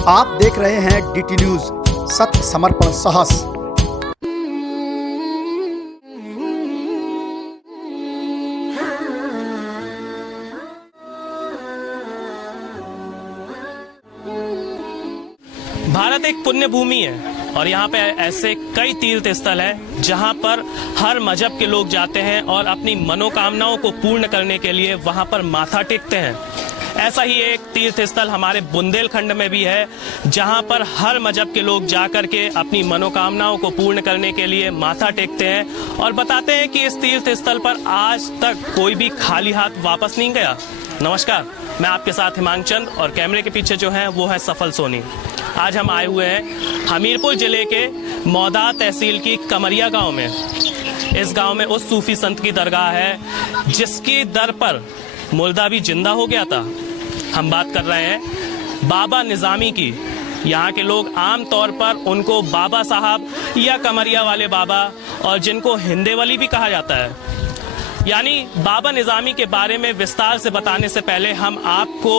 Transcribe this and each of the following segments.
आप देख रहे हैं डीटी न्यूज, सत्य समर्पण साहस। भारत एक पुण्य भूमि है और यहाँ पे ऐसे कई तीर्थ स्थल है जहाँ पर हर मजहब के लोग जाते हैं और अपनी मनोकामनाओं को पूर्ण करने के लिए वहाँ पर माथा टेकते हैं। ऐसा ही एक तीर्थ स्थल हमारे बुंदेलखंड में भी है जहाँ पर हर मजहब के लोग जाकर के अपनी मनोकामनाओं को पूर्ण करने के लिए माथा टेकते हैं और बताते हैं कि इस तीर्थ स्थल पर आज तक कोई भी खाली हाथ वापस नहीं गया। नमस्कार, मैं आपके साथ हिमांचल और कैमरे के पीछे जो है वो है सफल सोनी। आज हम आए हुए हैं हमीरपुर जिले के मौदा तहसील की कमरिया गांव में। इस गांव में उस सूफी संत की दरगाह है जिसकी दर पर मुर्दा भी जिंदा हो गया था। हम बात कर रहे हैं बाबा निजामी की। यहाँ के लोग आम तौर पर उनको बाबा साहब या कमरिया वाले बाबा और जिनको हिंदे वली भी कहा जाता है। यानी बाबा निजामी के बारे में विस्तार से बताने से पहले हम आपको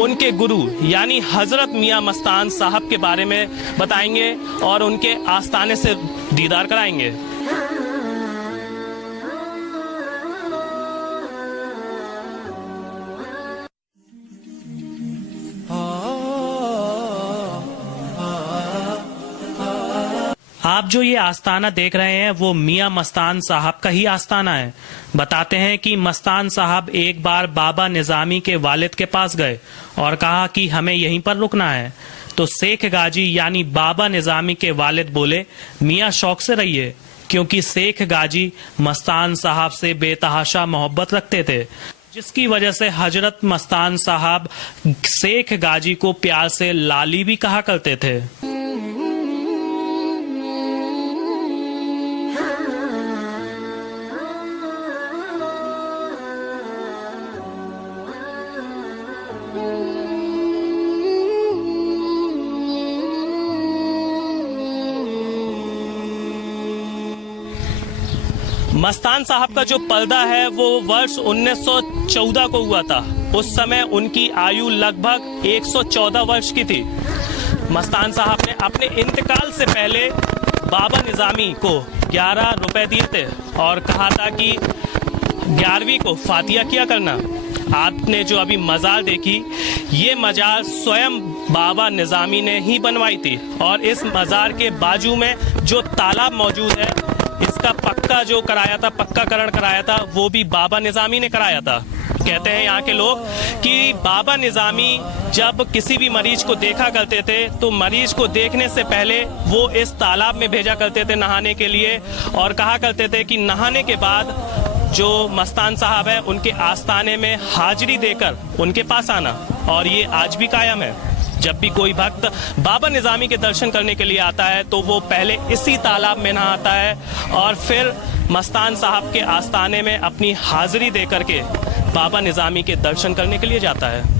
उनके गुरु यानी हजरत मियां मस्तान साहब के बारे में बताएंगे और उनके आस्थाने से दीदार कराएंगे। आप जो ये आस्थाना देख रहे हैं वो मियां मस्तान साहब का ही आस्थाना है। बताते हैं कि मस्तान साहब एक बार बाबा निजामी के वालिद के पास गए और कहा कि हमें यहीं पर रुकना है। तो शेख गाजी यानी बाबा निजामी के वालिद बोले, मियां शौक से रहिए, क्योंकि शेख गाजी मस्तान साहब से बेतहाशा मोहब्बत रखते थे, जिसकी वजह से हजरत मस्तान साहब शेख गाजी को प्यार से लाली भी कहा करते थे। मस्तान साहब का जो पर्दा है वो वर्ष 1914 को हुआ था। उस समय उनकी आयु लगभग 114 वर्ष की थी। मस्तान साहब ने अपने इंतकाल से पहले बाबा निजामी को 11 रुपए दिए थे और कहा था कि 11वीं को फातिया किया करना। आपने जो अभी मजार देखी, ये मजार स्वयं बाबा निजामी ने ही बनवाई थी और इस मजार के बाजू में जो तालाब मौजूद है इसका पक्काकरण कराया था वो भी बाबा निजामी ने कराया था। कहते हैं यहाँ के लोग कि बाबा निजामी जब किसी भी मरीज को देखा करते थे तो मरीज को देखने से पहले वो इस तालाब में भेजा करते थे नहाने के लिए और कहा करते थे कि नहाने के बाद जो मस्तान साहब है उनके आस्थाने में हाजिरी देकर उनके पास आना, और ये आज भी कायम है। जब भी कोई भक्त बाबा निजामी के दर्शन करने के लिए आता है तो वो पहले इसी तालाब में नहाता है और फिर मस्तान साहब के आस्थाने में अपनी हाजिरी देकर के बाबा निजामी के दर्शन करने के लिए जाता है।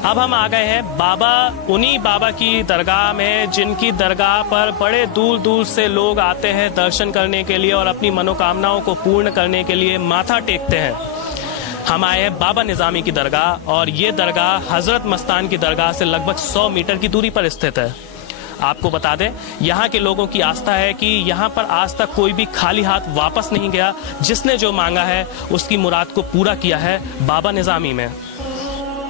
अब हम आ गए हैं उन्हीं बाबा की दरगाह में जिनकी दरगाह पर बड़े दूर दूर से लोग आते हैं दर्शन करने के लिए और अपनी मनोकामनाओं को पूर्ण करने के लिए माथा टेकते हैं। हम आए हैं बाबा निजामी की दरगाह और ये दरगाह हजरत मस्तान की दरगाह से लगभग 100 मीटर की दूरी पर स्थित है। आपको बता दें, यहाँ के लोगों की आस्था है कि यहाँ पर आज तक कोई भी खाली हाथ वापस नहीं गया। जिसने जो मांगा है उसकी मुराद को पूरा किया है बाबा निजामी में।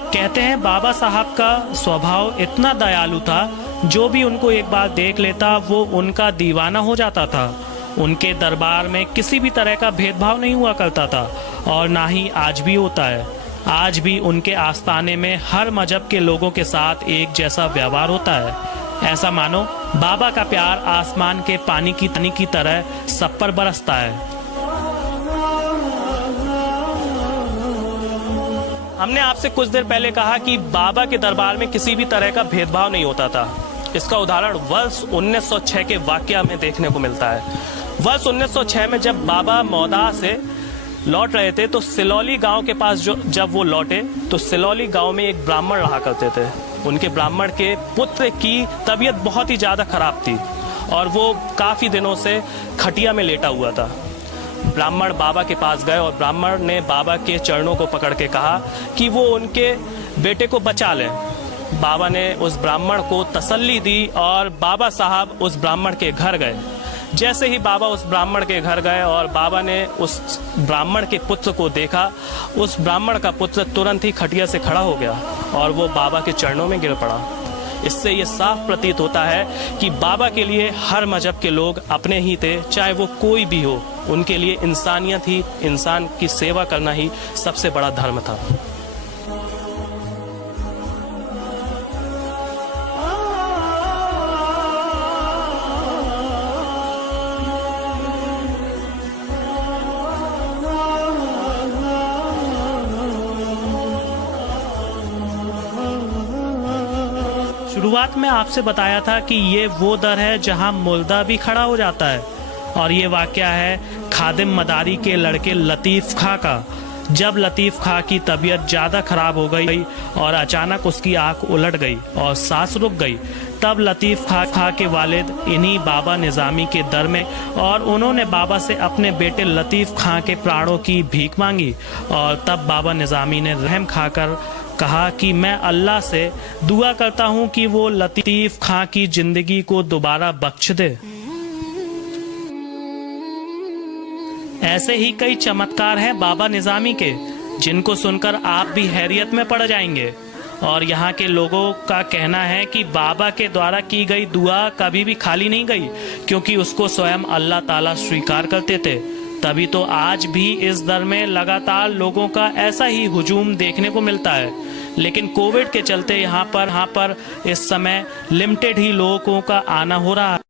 कहते हैं बाबा साहब का स्वभाव इतना दयालु था, जो भी उनको एक बार देख लेता वो उनका दीवाना हो जाता था। उनके दरबार में किसी भी तरह का भेदभाव नहीं हुआ करता था और ना ही आज भी होता है। आज भी उनके आस्थाने में हर मजहब के लोगों के साथ एक जैसा व्यवहार होता है। ऐसा मानो बाबा का प्यार आसमान के पानी की तरह सब पर बरसता है। हमने आपसे कुछ देर पहले कहा कि बाबा के दरबार में किसी भी तरह का भेदभाव नहीं होता था। इसका उदाहरण वर्ष 1906 के वाकया में देखने को मिलता है। वर्ष 1906 में जब बाबा मौदा से लौट रहे थे तो सिलौली गांव के पास जब वो लौटे तो सिलौली गांव में एक ब्राह्मण रहा करते थे। उनके ब्राह्मण के पुत्र की तबीयत बहुत ही ज़्यादा खराब थी और वो काफ़ी दिनों से खटिया में लेटा हुआ था। ब्राह्मण बाबा के पास गए और ब्राह्मण ने बाबा के चरणों को पकड़ के कहा कि वो उनके बेटे को बचा लें। बाबा ने उस ब्राह्मण को तसल्ली दी और बाबा साहब उस ब्राह्मण के घर गए। जैसे ही बाबा उस ब्राह्मण के घर गए और बाबा ने उस ब्राह्मण के पुत्र को देखा, उस ब्राह्मण का पुत्र तुरंत ही खटिया से खड़ा हो गया और वो बाबा के चरणों में गिर पड़ा। इससे ये साफ प्रतीत होता है कि बाबा के लिए हर मजहब के लोग अपने ही थे, चाहे वो कोई भी हो। उनके लिए इंसानियत ही, इंसान की सेवा करना ही सबसे बड़ा धर्म था। शुरुआत में आपसे बताया था कि ये वो दर है जहां मुर्दा भी खड़ा हो जाता है और ये वाकया है खादिम मदारी के लड़के लतीफ़ खां का। जब लतीफ़ खां की तबीयत ज़्यादा खराब हो गई और अचानक उसकी आंख उलट गई और सांस रुक गई, तब लतीफ़ खां के वालिद इन्हीं बाबा निज़ामी के दर में और उन्होंने बाबा से अपने बेटे लतीफ़ खां के प्राणों की भीख मांगी। और तब बाबा निज़ामी ने रहम खाकर कहा कि मैं अल्लाह से दुआ करता हूं कि वो लतीफ़ खां की जिंदगी को दोबारा बख्श दे। ऐसे ही कई चमत्कार हैं बाबा निज़ामी के, जिनको सुनकर आप भी हैरियत में पड़ जाएंगे। और यहाँ के लोगों का कहना है कि बाबा के द्वारा की गई दुआ कभी भी खाली नहीं गई, क्योंकि उसको स्वयं अल्लाह ताला स्वीकार करते थे। तभी तो आज भी इस दर में लगातार लोगों का ऐसा ही हुजूम देखने को मिलता है। लेकिन कोविड के चलते यहाँ पर इस समय लिमिटेड ही लोगों का आना हो रहा है।